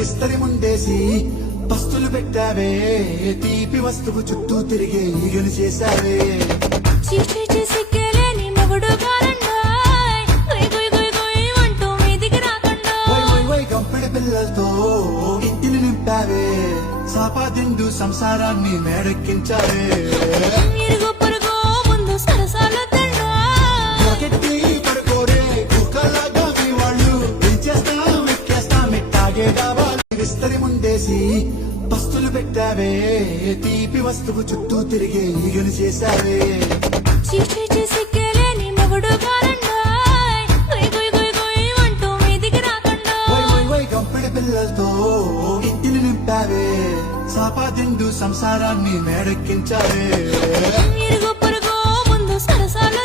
విస్తరి ముందేసి పస్తులు పెట్టావే తీపి వస్తువు చుట్టూ తిరిగే ఈగలు చేశావే చీచి చిసికెలేని మొగుడు కారండాయ్ గుయ్ గుయ్ గుయ్ గుయ్ అంటూ మీదికి రాకండాయ్ వై వై వై గంపెడి పిల్లలతో ఇంటిని నింపావే సాపాదిండు సంసారాన్ని మేడెక్కించావే ఇరుగు పొరుగు ముందు సరసాలు తండాయ్ ఒకటి పడుకోరే కుక్కలాగా మీ వాళ్ళు పెంచేస్తాం ఎక్కేస్తాం ఎట్టాగే కావాలి విస్తరి ముందేసి పస్తులు పెట్టావే తీపి వస్తువు చుట్టూ తిరిగే ఈగలు చేశావే చీచి చిసికెలేని మొగుడు కారండాయ్ గుయ్ గుయ్ గుయ్ గుయ్ అంటూ మీదికి రాకండాయ్ వై వై వై గంపెడి పిల్లలతో ఇంటిని నింపావే సాపాదిండు సంసారాన్ని మేడెక్కించావే ఇరుగు పొరుగు ముందు సరసాలు